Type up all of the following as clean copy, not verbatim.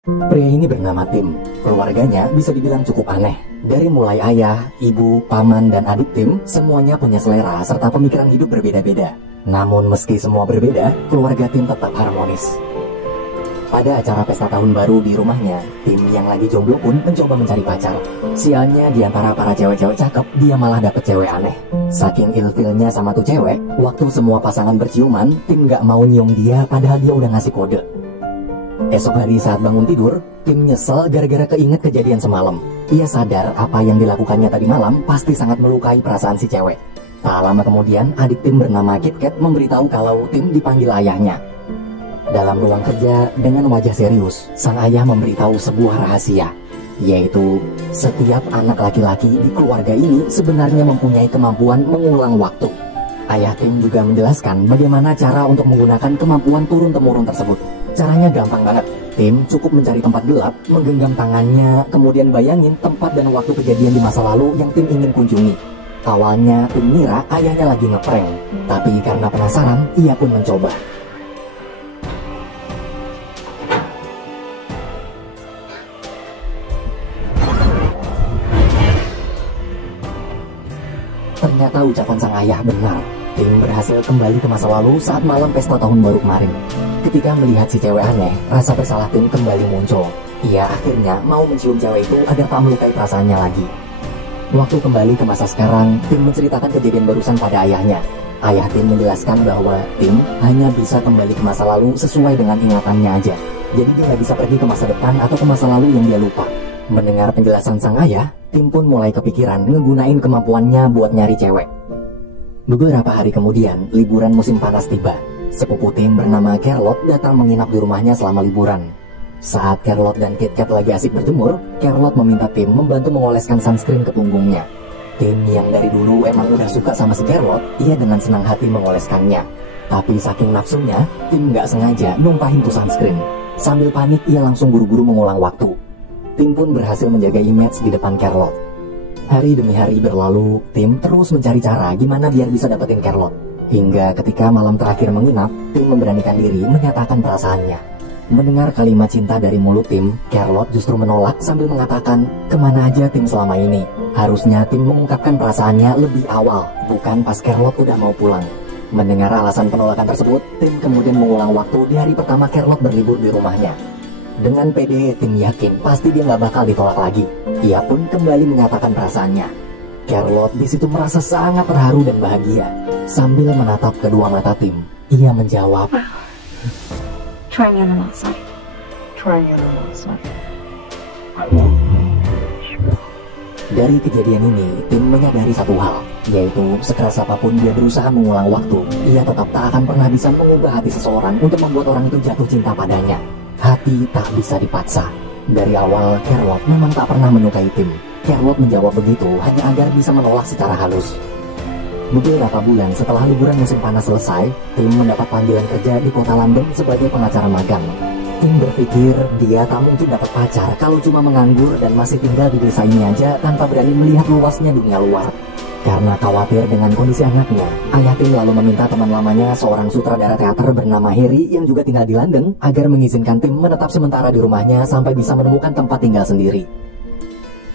Pria ini bernama Tim. Keluarganya bisa dibilang cukup aneh. Dari mulai ayah, ibu, paman, dan adik Tim, semuanya punya selera serta pemikiran hidup berbeda-beda. Namun meski semua berbeda, keluarga Tim tetap harmonis. Pada acara pesta tahun baru di rumahnya, Tim yang lagi jomblo pun mencoba mencari pacar. Sialnya di antara para cewek-cewek cakep, dia malah dapet cewek aneh. Saking ilfilnya sama tuh cewek, waktu semua pasangan berciuman, Tim gak mau nyium dia padahal dia udah ngasih kode. Esok hari saat bangun tidur, Tim nyesel gara-gara keinget kejadian semalam. Ia sadar apa yang dilakukannya tadi malam pasti sangat melukai perasaan si cewek. Tak lama kemudian, adik Tim bernama KitKat memberitahu kalau Tim dipanggil ayahnya. Dalam ruang kerja, dengan wajah serius, sang ayah memberitahu sebuah rahasia, yaitu setiap anak laki-laki di keluarga ini sebenarnya mempunyai kemampuan mengulang waktu. Ayah Tim juga menjelaskan bagaimana cara untuk menggunakan kemampuan turun-temurun tersebut. Caranya gampang banget. Tim cukup mencari tempat gelap, menggenggam tangannya, kemudian bayangin tempat dan waktu kejadian di masa lalu yang Tim ingin kunjungi. Awalnya Tim mengira ayahnya lagi ngeprank, tapi karena penasaran, ia pun mencoba. Ternyata ucapan sang ayah benar. Tim berhasil kembali ke masa lalu saat malam pesta tahun baru kemarin. Ketika melihat si cewek aneh, rasa bersalah Tim kembali muncul. Ia akhirnya mau mencium cewek itu agar tak melukai perasaannya lagi. Waktu kembali ke masa sekarang, Tim menceritakan kejadian barusan pada ayahnya. Ayah Tim menjelaskan bahwa Tim hanya bisa kembali ke masa lalu sesuai dengan ingatannya aja. Jadi dia nggak bisa pergi ke masa depan atau ke masa lalu yang dia lupa. Mendengar penjelasan sang ayah, Tim pun mulai kepikiran ngegunain kemampuannya buat nyari cewek. Beberapa hari kemudian, liburan musim panas tiba. Sepupu Tim bernama Charlotte datang menginap di rumahnya selama liburan. Saat Charlotte dan KitKat lagi asik berjemur, Charlotte meminta Tim membantu mengoleskan sunscreen ke punggungnya. Tim yang dari dulu emang udah suka sama si Charlotte, ia dengan senang hati mengoleskannya. Tapi saking nafsunya, Tim nggak sengaja numpahin tuh sunscreen. Sambil panik, ia langsung buru-buru mengulang waktu. Tim pun berhasil menjaga image di depan Charlotte. Hari demi hari berlalu, Tim terus mencari cara gimana biar bisa dapetin Charlotte. Hingga ketika malam terakhir menginap, Tim memberanikan diri menyatakan perasaannya. Mendengar kalimat cinta dari mulut Tim, Charlotte justru menolak sambil mengatakan, kemana aja Tim selama ini? Harusnya Tim mengungkapkan perasaannya lebih awal, bukan pas Charlotte udah mau pulang. Mendengar alasan penolakan tersebut, Tim kemudian mengulang waktu di hari pertama Charlotte berlibur di rumahnya. Dengan pede, Tim yakin pasti dia nggak bakal ditolak lagi. Ia pun kembali menyatakan perasaannya. Charlotte di situ merasa sangat terharu dan bahagia. Sambil menatap kedua mata Tim, ia menjawab, Trying on the outside. Dari kejadian ini, Tim menyadari satu hal, yaitu sekeras apapun dia berusaha mengulang waktu, ia tetap tak akan pernah bisa mengubah hati seseorang untuk membuat orang itu jatuh cinta padanya. Hati tak bisa dipaksa. Dari awal, Charlotte memang tak pernah menyukai Tim. Charlotte menjawab begitu hanya agar bisa menolak secara halus. Beberapa bulan setelah liburan musim panas selesai, Tim mendapat panggilan kerja di kota London sebagai pengacara magang. Tim berpikir dia tak mungkin dapat pacar kalau cuma menganggur dan masih tinggal di desa ini aja tanpa berani melihat luasnya dunia luar. Karena khawatir dengan kondisi anaknya, ayah Tim lalu meminta teman lamanya, seorang sutradara teater bernama Harry yang juga tinggal di London, agar mengizinkan Tim menetap sementara di rumahnya sampai bisa menemukan tempat tinggal sendiri.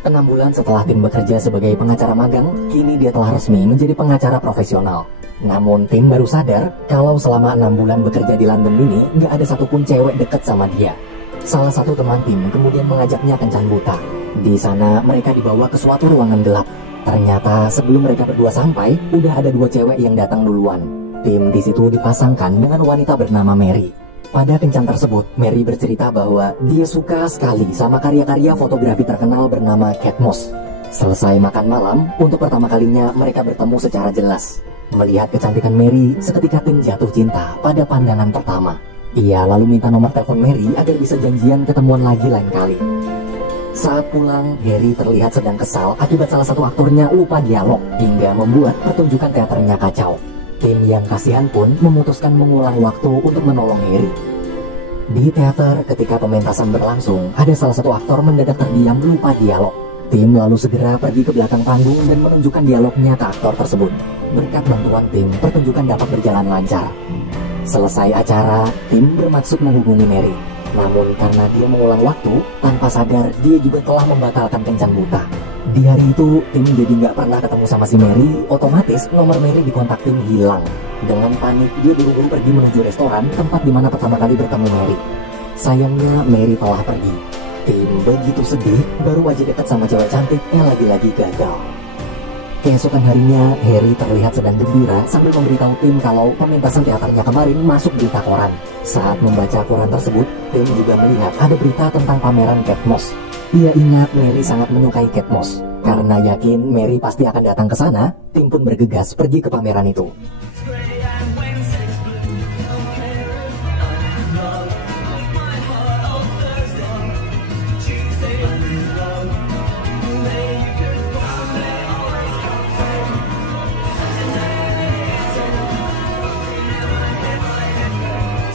6 bulan setelah Tim bekerja sebagai pengacara magang, kini dia telah resmi menjadi pengacara profesional. Namun Tim baru sadar kalau selama 6 bulan bekerja di London ini nggak ada satupun cewek deket sama dia. Salah satu teman Tim kemudian mengajaknya kencan buta. Di sana mereka dibawa ke suatu ruangan gelap. Ternyata sebelum mereka berdua sampai, udah ada 2 cewek yang datang duluan. Tim di situ dipasangkan dengan wanita bernama Mary. Pada kencan tersebut, Mary bercerita bahwa dia suka sekali sama karya-karya fotografi terkenal bernama Kate Moss. Selesai makan malam, untuk pertama kalinya mereka bertemu secara jelas. Melihat kecantikan Mary, seketika Tim jatuh cinta pada pandangan pertama. Ia lalu minta nomor telepon Mary agar bisa janjian ketemuan lagi lain kali. Saat pulang, Harry terlihat sedang kesal akibat salah satu aktornya lupa dialog hingga membuat pertunjukan teaternya kacau. Tim yang kasihan pun memutuskan mengulang waktu untuk menolong Harry. Di teater, ketika pementasan berlangsung, ada salah satu aktor mendadak terdiam lupa dialog. Tim lalu segera pergi ke belakang panggung dan menunjukkan dialognya ke aktor tersebut. Berkat bantuan tim, pertunjukan dapat berjalan lancar. Selesai acara, Tim bermaksud menghubungi Mary. Namun karena dia mengulang waktu, tanpa sadar dia juga telah membatalkan kencan buta. Di hari itu, Tim jadi nggak pernah ketemu sama si Mary. Otomatis nomor Mary di kontak Tim hilang. Dengan panik, dia buru-buru pergi menuju restoran, tempat di mana pertama kali bertemu Mary. Sayangnya Mary telah pergi. Tim begitu sedih, baru aja dekat sama cewek cantik yang lagi-lagi gagal. Keesokan harinya, Harry terlihat sedang gembira sambil memberitahu Tim kalau pementasan teaternya kemarin masuk berita koran. Saat membaca koran tersebut, Tim juga melihat ada berita tentang pameran Kate Moss. Ia ingat Mary sangat menyukai Kate Moss. Karena yakin Mary pasti akan datang ke sana, Tim pun bergegas pergi ke pameran itu.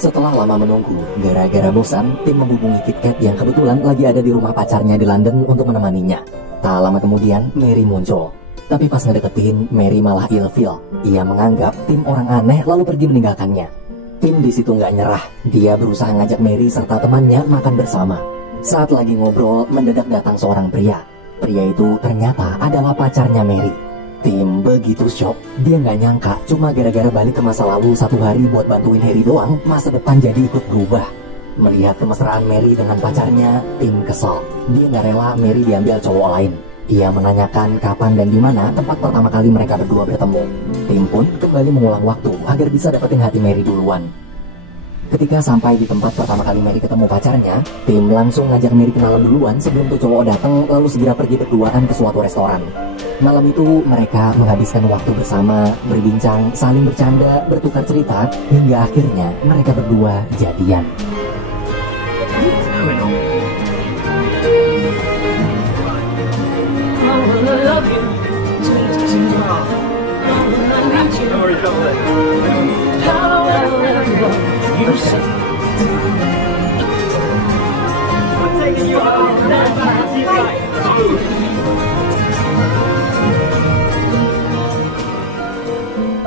Setelah lama menunggu, gara-gara bosan, Tim menghubungi Kit Kat yang kebetulan lagi ada di rumah pacarnya di London untuk menemaninya. Tak lama kemudian, Mary muncul. Tapi pas ngedeketin, Mary malah ilfeel. Ia menganggap Tim orang aneh lalu pergi meninggalkannya. Tim di situ nggak nyerah. Dia berusaha ngajak Mary serta temannya makan bersama. Saat lagi ngobrol, mendadak datang seorang pria. Pria itu ternyata adalah pacarnya Mary. Tim begitu shock, dia nggak nyangka cuma gara-gara balik ke masa lalu 1 hari buat bantuin Harry doang, masa depan jadi ikut berubah. Melihat kemesraan Mary dengan pacarnya, Tim kesal. Dia nggak rela Mary diambil cowok lain. Ia menanyakan kapan dan di mana tempat pertama kali mereka berdua bertemu. Tim pun kembali mengulang waktu agar bisa dapetin hati Mary duluan. Ketika sampai di tempat pertama kali Mary ketemu pacarnya, Tim langsung ngajak Mary kenalan duluan sebelum tuh cowok datang lalu segera pergi berduaan ke suatu restoran. Malam itu mereka menghabiskan waktu bersama, berbincang, saling bercanda, bertukar cerita, hingga akhirnya mereka berdua jadian.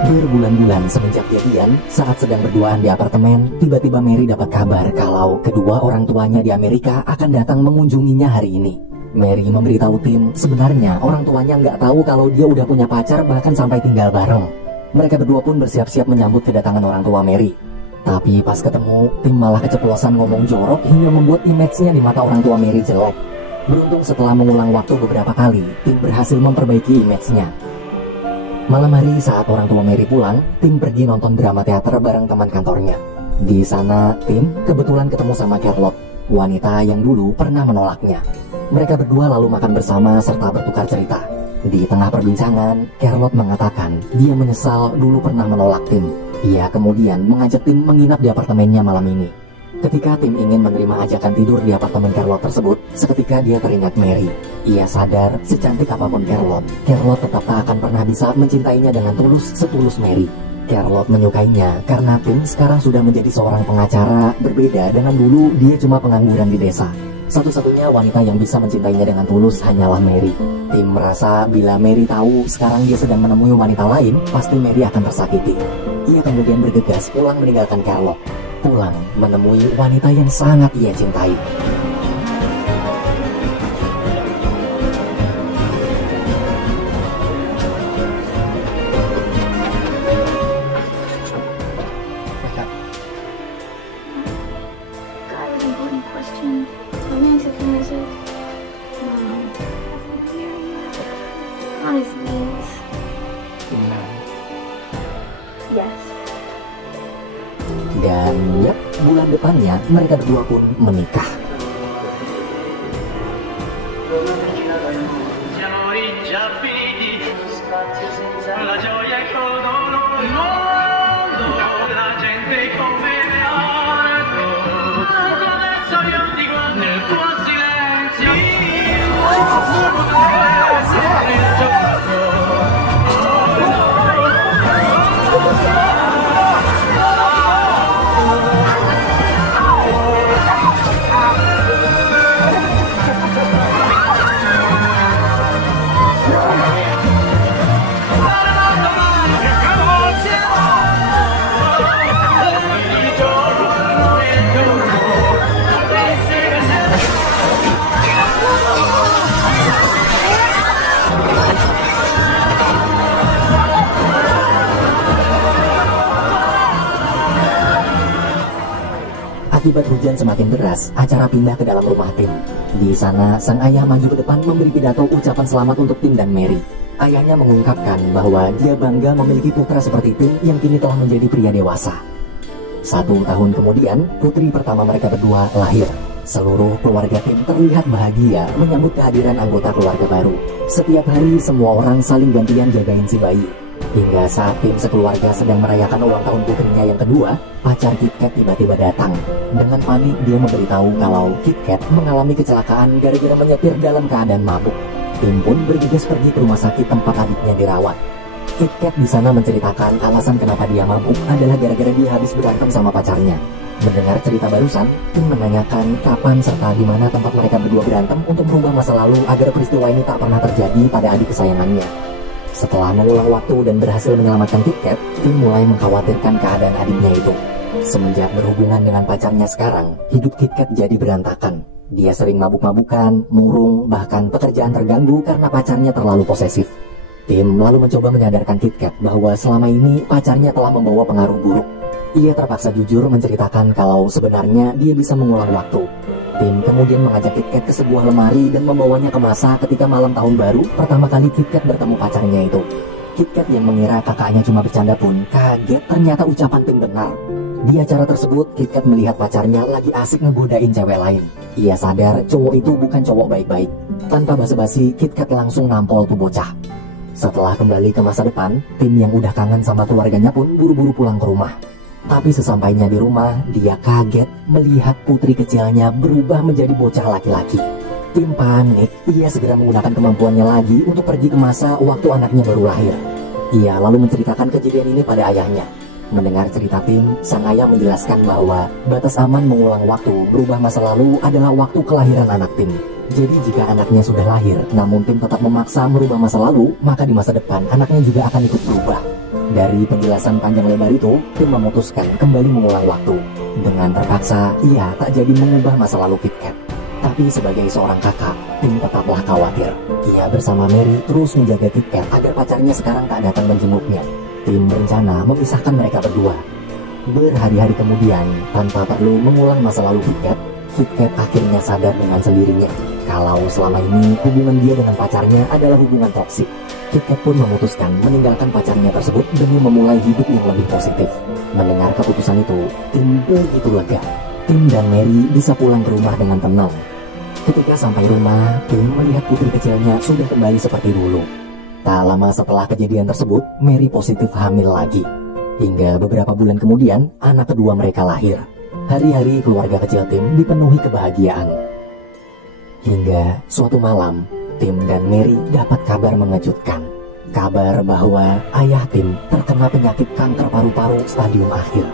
Berbulan-bulan semenjak jadian, saat sedang berduaan di apartemen, tiba-tiba Mary dapat kabar kalau kedua orang tuanya di Amerika akan datang mengunjunginya hari ini. Mary memberitahu Tim sebenarnya orang tuanya nggak tahu kalau dia udah punya pacar bahkan sampai tinggal bareng. Mereka berdua pun bersiap-siap menyambut kedatangan orang tua Mary. Tapi pas ketemu, Tim malah keceplosan ngomong jorok hingga membuat image-nya di mata orang tua Mary jelek. Beruntung setelah mengulang waktu beberapa kali, Tim berhasil memperbaiki image-nya. Malam hari saat orang tua Mary pulang, Tim pergi nonton drama teater bareng teman kantornya. Di sana, Tim kebetulan ketemu sama Charlotte, wanita yang dulu pernah menolaknya. Mereka berdua lalu makan bersama serta bertukar cerita. Di tengah perbincangan, Charlotte mengatakan dia menyesal dulu pernah menolak Tim. Ia kemudian mengajak Tim menginap di apartemennya malam ini. Ketika Tim ingin menerima ajakan tidur di apartemen Charlotte tersebut, seketika dia teringat Mary. Ia sadar secantik apapun Charlotte, Charlotte tetap tak akan pernah bisa mencintainya dengan tulus setulus Mary. Charlotte menyukainya karena Tim sekarang sudah menjadi seorang pengacara, berbeda dengan dulu dia cuma pengangguran di desa. Satu-satunya wanita yang bisa mencintainya dengan tulus hanyalah Mary. Tim merasa bila Mary tahu sekarang dia sedang menemui wanita lain, pasti Mary akan tersakiti. Ia kemudian bergegas pulang meninggalkan Charlotte. Pulang menemui wanita yang sangat ia cintai. Dan ya, bulan depannya mereka berdua pun menikah. Akibat hujan semakin deras, acara pindah ke dalam rumah Tim. Di sana, sang ayah maju ke depan memberi pidato ucapan selamat untuk Tim dan Mary. Ayahnya mengungkapkan bahwa dia bangga memiliki putra seperti Tim yang kini telah menjadi pria dewasa. 1 tahun kemudian, putri pertama mereka berdua lahir. Seluruh keluarga Tim terlihat bahagia menyambut kehadiran anggota keluarga baru. Setiap hari semua orang saling gantian jagain si bayi. Hingga saat Tim sekeluarga sedang merayakan ulang tahun putrinya yang kedua, pacar Kit Kat tiba-tiba datang. Dengan panik dia memberitahu kalau Kit Kat mengalami kecelakaan gara-gara menyetir dalam keadaan mabuk. Tim pun bergegas pergi ke rumah sakit tempat adiknya dirawat. Kit Kat di sana menceritakan alasan kenapa dia mabuk adalah gara-gara dia habis berantem sama pacarnya. Mendengar cerita barusan, Tim menanyakan kapan serta di mana tempat mereka berdua berantem untuk merubah masa lalu agar peristiwa ini tak pernah terjadi pada adik kesayangannya. Setelah mengulang waktu dan berhasil menyelamatkan Kit Kat, Tim mulai mengkhawatirkan keadaan adiknya itu. Semenjak berhubungan dengan pacarnya sekarang, hidup Kit Kat jadi berantakan. Dia sering mabuk-mabukan, murung, bahkan pekerjaan terganggu karena pacarnya terlalu posesif. Tim lalu mencoba menyadarkan Kit Kat bahwa selama ini pacarnya telah membawa pengaruh buruk. Ia terpaksa jujur menceritakan kalau sebenarnya dia bisa mengulang waktu. Tim kemudian mengajak Kit Kat ke sebuah lemari dan membawanya ke masa ketika malam tahun baru pertama kali Kit Kat bertemu pacarnya itu. Kit Kat yang mengira kakaknya cuma bercanda pun kaget ternyata ucapan Tim benar. Di acara tersebut, Kit Kat melihat pacarnya lagi asik ngegodain cewek lain. Ia sadar cowok itu bukan cowok baik-baik. Tanpa basa-basi, Kit Kat langsung nampol tuh bocah. Setelah kembali ke masa depan, Tim yang udah kangen sama keluarganya pun buru-buru pulang ke rumah. Tapi sesampainya di rumah, dia kaget melihat putri kecilnya berubah menjadi bocah laki-laki. Tim panik, ia segera menggunakan kemampuannya lagi untuk pergi ke masa waktu anaknya baru lahir. Ia lalu menceritakan kejadian ini pada ayahnya. Mendengar cerita Tim, sang ayah menjelaskan bahwa batas aman mengulang waktu berubah masa lalu adalah waktu kelahiran anak Tim. Jadi jika anaknya sudah lahir, namun Tim tetap memaksa merubah masa lalu, maka di masa depan anaknya juga akan ikut berubah. Dari penjelasan panjang lebar itu, Tim memutuskan kembali mengulang waktu. Dengan terpaksa, ia tak jadi mengubah masa lalu Kit Kat. Tapi sebagai seorang kakak, Tim tetaplah khawatir. Ia bersama Mary terus menjaga Kit Kat agar pacarnya sekarang tak datang menjenguknya. Tim berencana memisahkan mereka berdua. Berhari-hari kemudian, tanpa perlu mengulang masa lalu Kit Kat akhirnya sadar dengan sendirinya kalau selama ini hubungan dia dengan pacarnya adalah hubungan toksik. Kit Kat pun memutuskan meninggalkan pacarnya tersebut demi memulai hidup yang lebih positif. Mendengar keputusan itu, Tim begitu lega. Tim dan Mary bisa pulang ke rumah dengan tenang. Ketika sampai rumah, Tim melihat putri kecilnya sudah kembali seperti dulu. Tak lama setelah kejadian tersebut, Mary positif hamil lagi. Hingga beberapa bulan kemudian, anak kedua mereka lahir. Hari-hari keluarga kecil Tim dipenuhi kebahagiaan. Hingga suatu malam, Tim dan Mary dapat kabar mengejutkan. Kabar bahwa ayah Tim terkena penyakit kanker paru-paru stadium akhir.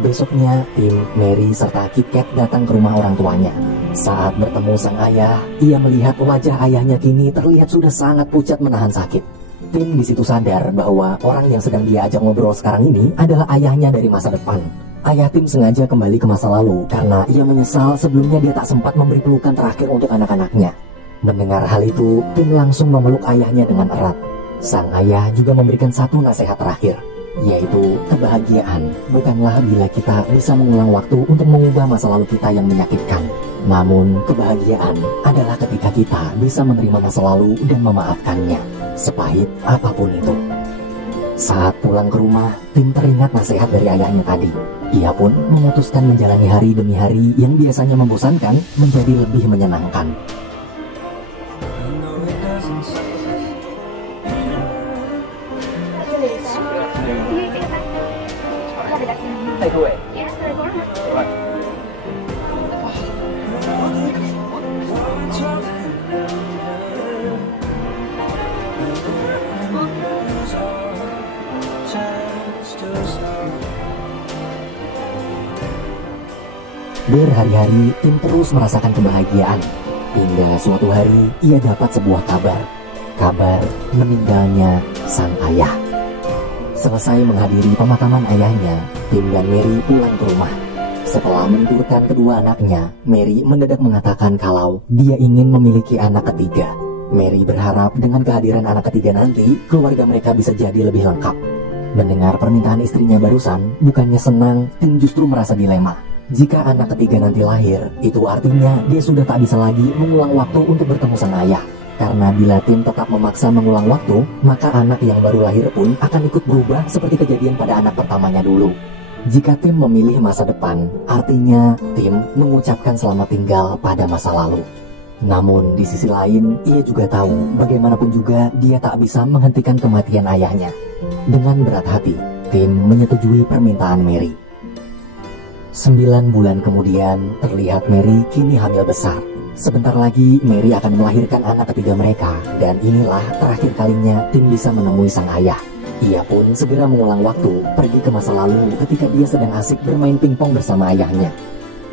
Besoknya, Tim, Mary, serta Kit Kat datang ke rumah orang tuanya. Saat bertemu sang ayah, ia melihat wajah ayahnya kini terlihat sudah sangat pucat menahan sakit. Tim di situ sadar bahwa orang yang sedang dia ajak ngobrol sekarang ini adalah ayahnya dari masa depan. Ayah Tim sengaja kembali ke masa lalu karena ia menyesal sebelumnya dia tak sempat memberi pelukan terakhir untuk anak-anaknya. Mendengar hal itu, Tim langsung memeluk ayahnya dengan erat. Sang ayah juga memberikan satu nasihat terakhir, yaitu kebahagiaan bukanlah bila kita bisa mengulang waktu untuk mengubah masa lalu kita yang menyakitkan. Namun kebahagiaan adalah ketika kita bisa menerima masa lalu dan memaafkannya, sepahit apapun itu. Saat pulang ke rumah, Tim teringat nasihat dari ayahnya tadi. Ia pun memutuskan menjalani hari demi hari yang biasanya membosankan menjadi lebih menyenangkan. Berhari-hari, Tim terus merasakan kebahagiaan. Hingga suatu hari, ia dapat sebuah kabar. Kabar meninggalnya sang ayah. Selesai menghadiri pemakaman ayahnya, Tim dan Mary pulang ke rumah. Setelah menidurkan kedua anaknya, Mary mendadak mengatakan kalau dia ingin memiliki anak ketiga. Mary berharap dengan kehadiran anak ketiga nanti, keluarga mereka bisa jadi lebih lengkap. Mendengar permintaan istrinya barusan, bukannya senang, Tim justru merasa dilema. Jika anak ketiga nanti lahir, itu artinya dia sudah tak bisa lagi mengulang waktu untuk bertemu sang ayah. Karena bila Tim tetap memaksa mengulang waktu, maka anak yang baru lahir pun akan ikut berubah seperti kejadian pada anak pertamanya dulu. Jika Tim memilih masa depan, artinya Tim mengucapkan selamat tinggal pada masa lalu. Namun di sisi lain, ia juga tahu bagaimanapun juga dia tak bisa menghentikan kematian ayahnya. Dengan berat hati, Tim menyetujui permintaan Mary. 9 bulan kemudian, terlihat Mary kini hamil besar. Sebentar lagi, Mary akan melahirkan anak ketiga mereka, dan inilah terakhir kalinya Tim bisa menemui sang ayah. Ia pun segera mengulang waktu, pergi ke masa lalu ketika dia sedang asik bermain pingpong bersama ayahnya.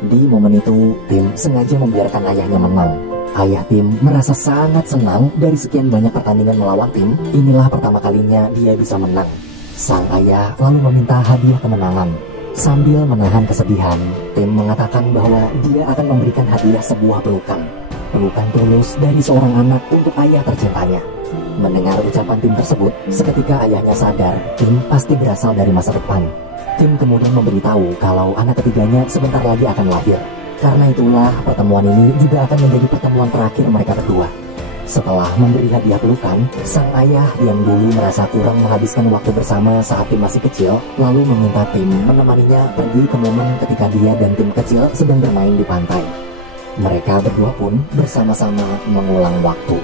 Di momen itu, Tim sengaja membiarkan ayahnya menang. Ayah Tim merasa sangat senang dari sekian banyak pertandingan melawan Tim, inilah pertama kalinya dia bisa menang. Sang ayah lalu meminta hadiah kemenangan. Sambil menahan kesedihan, Tim mengatakan bahwa dia akan memberikan hadiah sebuah pelukan. Pelukan tulus dari seorang anak untuk ayah tercintanya. Mendengar ucapan Tim tersebut, seketika ayahnya sadar Tim pasti berasal dari masa depan. Tim kemudian memberitahu kalau anak ketiganya sebentar lagi akan lahir. Karena itulah pertemuan ini juga akan menjadi pertemuan terakhir mereka berdua. Setelah memberi hadiah pelukan, sang ayah yang dulu merasa kurang menghabiskan waktu bersama saat Tim masih kecil, lalu meminta Tim menemaninya pergi ke momen ketika dia dan Tim kecil sedang bermain di pantai. Mereka berdua pun bersama-sama mengulang waktu.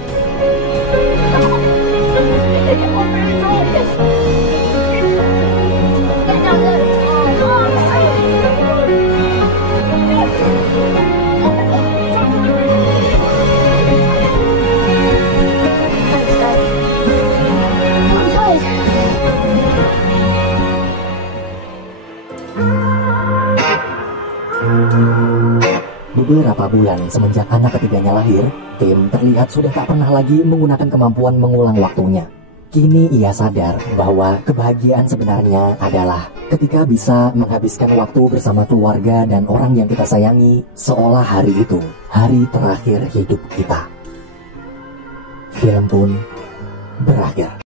Beberapa bulan semenjak anak ketiganya lahir, Tim terlihat sudah tak pernah lagi menggunakan kemampuan mengulang waktunya. Kini ia sadar bahwa kebahagiaan sebenarnya adalah ketika bisa menghabiskan waktu bersama keluarga dan orang yang kita sayangi, seolah hari itu hari terakhir hidup kita. Film pun berakhir.